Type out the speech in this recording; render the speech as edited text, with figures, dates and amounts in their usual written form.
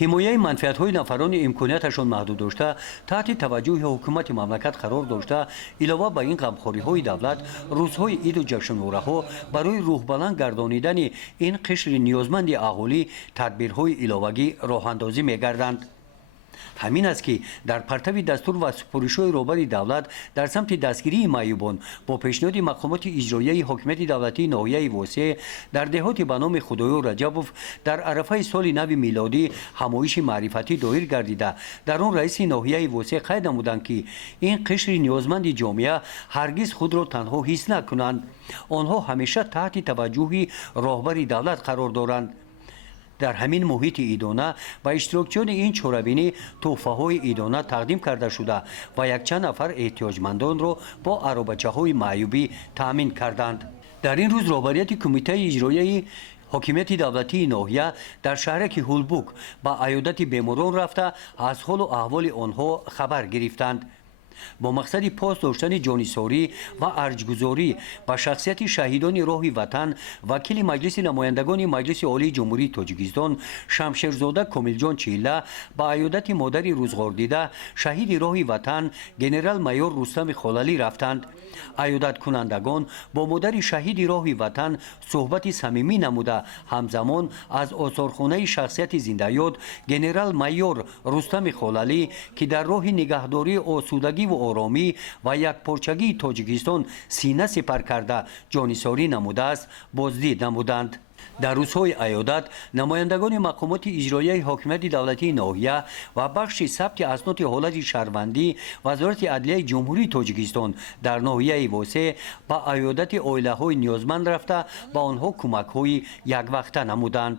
ҳимояи манфиатҳои нафарони имконияташон маҳдуд дошта таҳти таваҷҷӯҳи ҳукумати мамлакат қарор дошта, илова ба ин ғамхориҳои давлат, рӯзҳои иду ҷашнвораҳо барои рӯҳбаланд гардонидани ин қишри ниёзманди аҳолӣ тадбирҳои иловагӣ роҳандозӣ мегарданд. ҳамин аст ки дар партави дастур ва супоришҳои роҳбари давлат дар самти дастгирии маъюбон бо пешниҳоди мақомоти иҷроияи ҳокимияти давлатии ноҳияи восеъ дар деҳоти ба номи Худоё Раҷабов дар арафаи соли нави милодӣ ҳамоиши маърифатӣ доир гардида, дар он раиси ноҳияи восеъ қайд намуданд ки ин қишри ниёзманди ҷомеа ҳаргиз худро танҳо ҳис накунанд. онҳо ҳамеша таҳти таваҷҷӯҳи роҳбари давлат қарор доранд. дар ҳамин муҳити идона ба иштирокчиёни ин чорабинӣ тӯҳфаҳои идона тақдим карда шуда ва якчанд нафар эҳтиёҷмандонро бо аробачаҳои маъюбӣ таъмин карданд. дар ин рӯз роҳбарияти кумитаи иҷроияи ҳокимияти давлатии ноҳия дар шаҳраки ҳулбук ба аёдати беморон рафта аз ҳолу аҳволи онҳо хабар гирифтанд. бо мақсади пост доштани ҷонисорӣ ва арҷгузорӣ ба шахсияти шаҳидони роҳи ватан, вакили маҷлиси намояндагони маҷлиси олии ҷумҳурии Тоҷикистон Шамшерзода Комилҷон Чилла ба аёдати модари рӯзғордида шаҳиди роҳи ватан генерал-майёр Рустами Холалӣ рафтанд. аёдаткунандагон бо модари шаҳиди роҳи ватан суҳбати самимӣ намуда, ҳамзамон аз осорхонаи шахсияти зиндаёд генерал-майёр Рустами Холалӣ ки дар роҳи нигаҳдории осудагӣ ва оромӣ ва якпорчагии Тоҷикистон сина сипар карда ҷонисорӣ намудааст, боздид намуданд. дар рӯзҳои аёдат намояндагони мақомоти иҷроияи ҳокимияти давлатии ноҳия ва бахши сабти асноти ҳолати шаҳрвандӣ вазорати адлияи ҷумҳурии Тоҷикистон дар ноҳияи восеъ ба аёдати оилаҳои ниёзманд рафта ба онҳо кӯмакҳои яквақта намуданд.